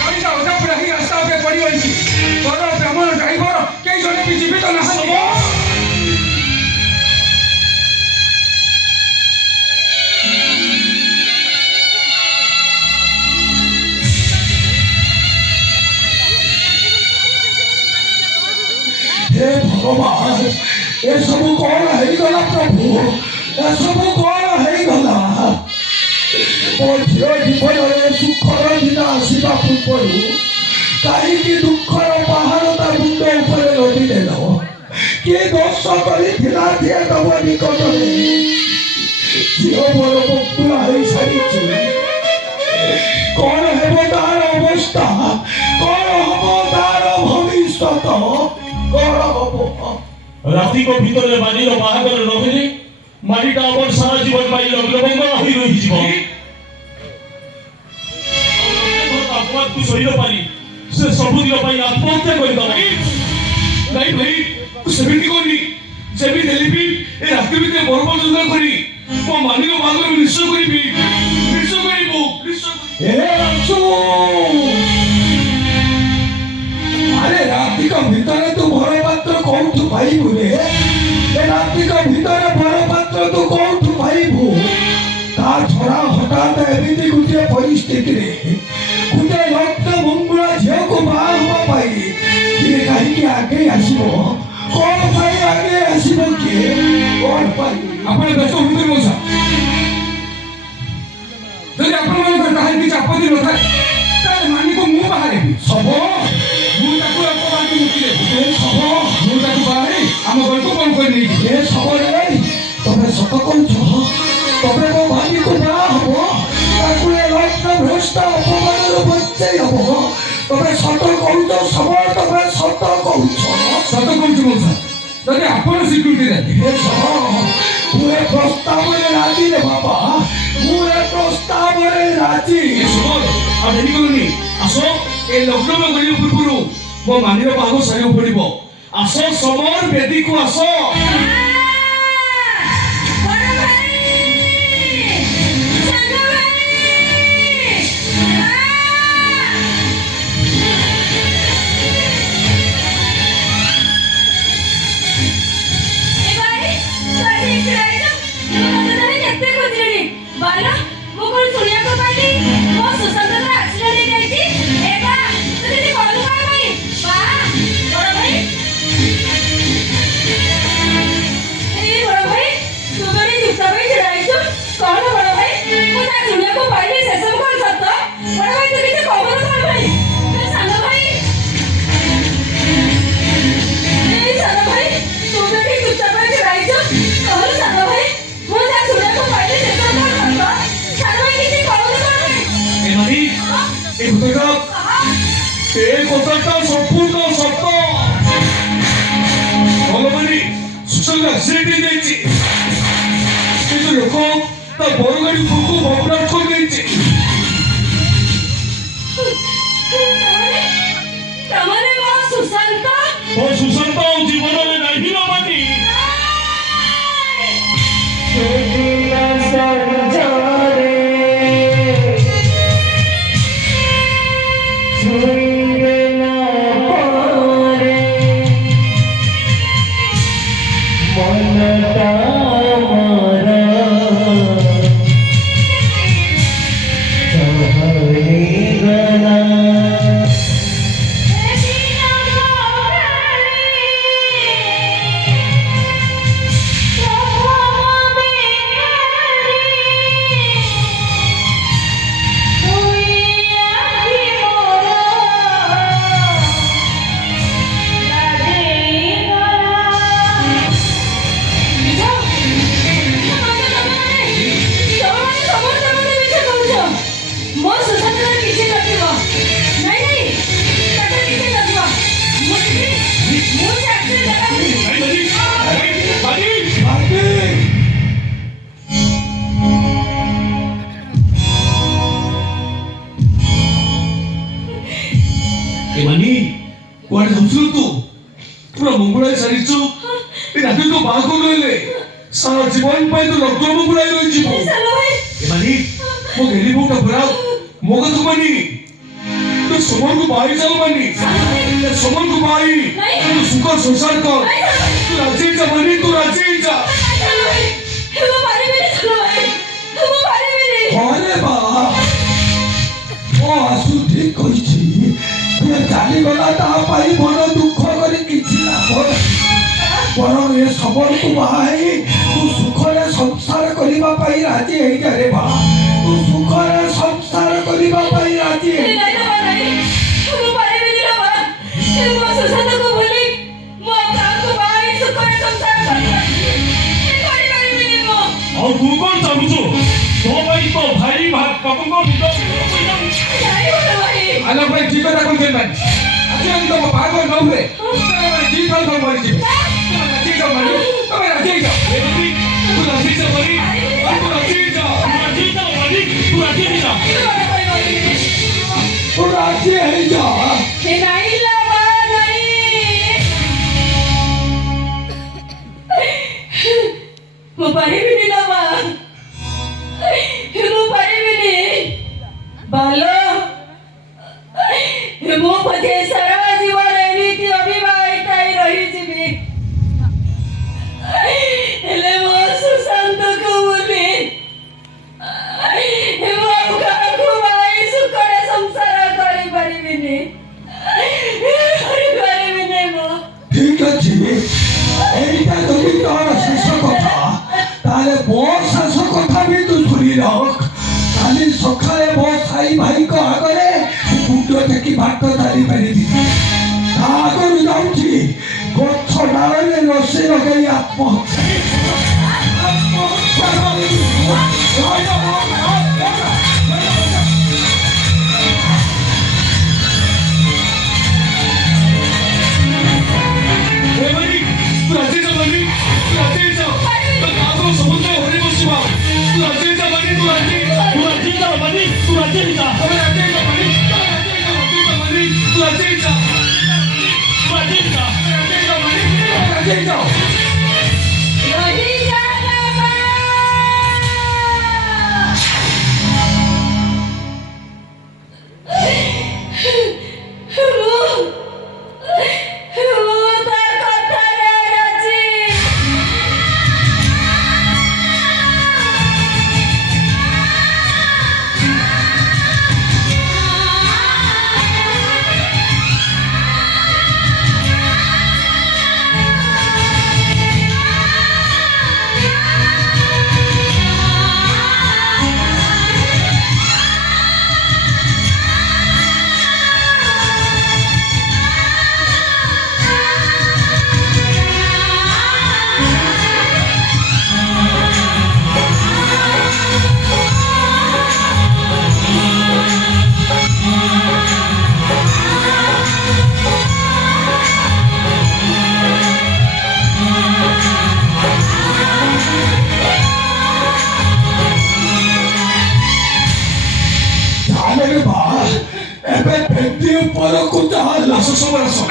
ଗାଡ଼ିଟା ଅଧାପୁରା ହେଇ ରାସ୍ତା ଉପରେ ପଡ଼ି ରହିଛି। ବର ବ୍ରାହ୍ମଣ ଡ୍ରାଇଭର କେହି ଜଣେ ବି ଜୀବିତ ନାହାନ୍ତି। हे भगवान एसबू कौन होगा प्रभु एसबू कौन होगा मो झील जीवन सुखर दिन आसवा पूर्व कहीं दुखर पहाड़ मुंड उपर लदिदेल किए दोष कर तम निकट झील मोर मुक्तुला हो सारी कौन हेब तार अवस्था कौन हम तार भविष्य राति को भीतर मानिर बाहागर नहेले मानिटा अपन सारा जीवन पाई लग्नभंग होई रही जीवन अपवाद को सही पारी से सब दिन पाई आत्महत्या कर दला नहीं भाई सेमिति कोनी जेबी देलिबी ए राति भीतर बरबर जोजना करी मो मानिर बाहागर निश्चय करिबी अरे राति का भीतर तू भर पात्र कौन पाइबू रे राति का भीतर भर पात्र तू कौन पाइबू ता छड़ा हठात एमिति गुटे परिस्थिति रे गुटे रक्त मंगुला झियो को बाहा हुआ पाई ये कहीं के आगे आसीबो कौन पाई आगे आसीबो के कौन पाई आपण व्यस्त होते मोसा जदि आपण मन ताहार किछ आपत्ति न थाए ताले मानी को मु बाहरे सब मु ताको अपमान मुक्ति दे सब मु ताको बाहरे हम घर को बंद कर नहीं ए सब रे तमे सत कहछ तमे मो भाई को बा हबो ताको रक्त भ्रष्ट अपमान रो बच्चे हबो तमे सत कहछ सब तमे सत कहछ मोसा जदि आपण सिक्युरिटी दे ए सब मुझे प्रस्ताव में राजी रे बाबा मुझे प्रस्ताव में राजी सुमन आ देरी करनी आसो ए लग्न में गली पूर्व मो मानिर बाहु सरियो पड़िबो आसो समर बेदी को आसो সম্পূর্ণ সত্য ভগবানী সুসঙ্গ অ্যাক্সিডেন্ট হয়েছে কিছু লোক তার বড় গাড়ি খুব অপরাধ করে দিয়েছে সুশান্ত জীবনে নাই মানি Emani, kuat hasil tu, pura menggulai sari tu, nanti tu bahagia lele, salah jiwan pai tu doktor menggulai lele jiwa. Emani, mau geli mau tak berat, mau kan tu mani, समन को बाई जाओ मानी समन को by तू सुख संसार कर तू राजी जा मानी तू राजी जा अरे बा आसु ठीक कहिछि चाली गला ता पाई मन दुख करी किछि लाभ बरं ए सबल को बाई तू सुखरे संसार करिबा पाई राजी हेइ जा रे बा तू सुखरे संसार करिबा पाई राजी हेइ ଆଉ ତୁ କଣ ଚାହୁଁଛୁ ତୋ ପାଇଁ ତ ଭାଇ ବାବୁଙ୍କ आला भाई जीवन रखूं के मन आज हम तो पागल न हुए तुम्हारे जीवन को मर जी तुम्हारा राजी जाओ मानी तुम्हारा राजी जाओ तू राजी जा मानी तू राजी जा ମାନି ତୁ ରାଜି ହେଇଯା तू राजी हेइ जा ମୁଁ ପାରିବିନି ଲୋ ମା ମୁଁ ପାରିବିନି ବାଲୋ ମୁଁ ବୋଧେ ସାରା ଜୀବନ ଏମିତି ଅବିବାହିତା ହେଇ ରହିଯିବି ହେଲେ ମୋ ସୁଶାନ୍ତକୁ ବୋଲି ମୁଁ ଆଉ କାହାକୁ ବାଇ ସୁଖରେ ସଂସାର କରିପାରିବିନି ମୁଁ ठीक अछि एइटा যদি তোর শেষ কথা তাহলে মোর শেষ কথা भी तू শুনি রখ কালি সকালে মো সাই ভাইଙ୍କ আগরে গুড থেকে ভাত ধারি পারিবি তা আগରୁ যাଉଛି গଛ ଡାଳରେ ରସି ଲଗେଇ ଏ ମାନି ତୁ ରାଜି ଯା ମାନି ତୁ ରାଜି ଯା ତ କାହାକୁ ସମୁଦ୍ର ହରି ବସିବା ତୁ ରାଜି ଯା ମାନି ତୁ ରାଜି ଯା ମାନି ତୁ ରାଜି ଯା तुम्हारा राजी जा मानी तू राजी जा ରାଜି ଯା राजी जाओ रही जा बाबा ମୁଁ ତା କଥାରେ ରାଜି ଏବେ ଭେଣ୍ଡି ଉପରକୁ ଚାଲ आसो सब आसो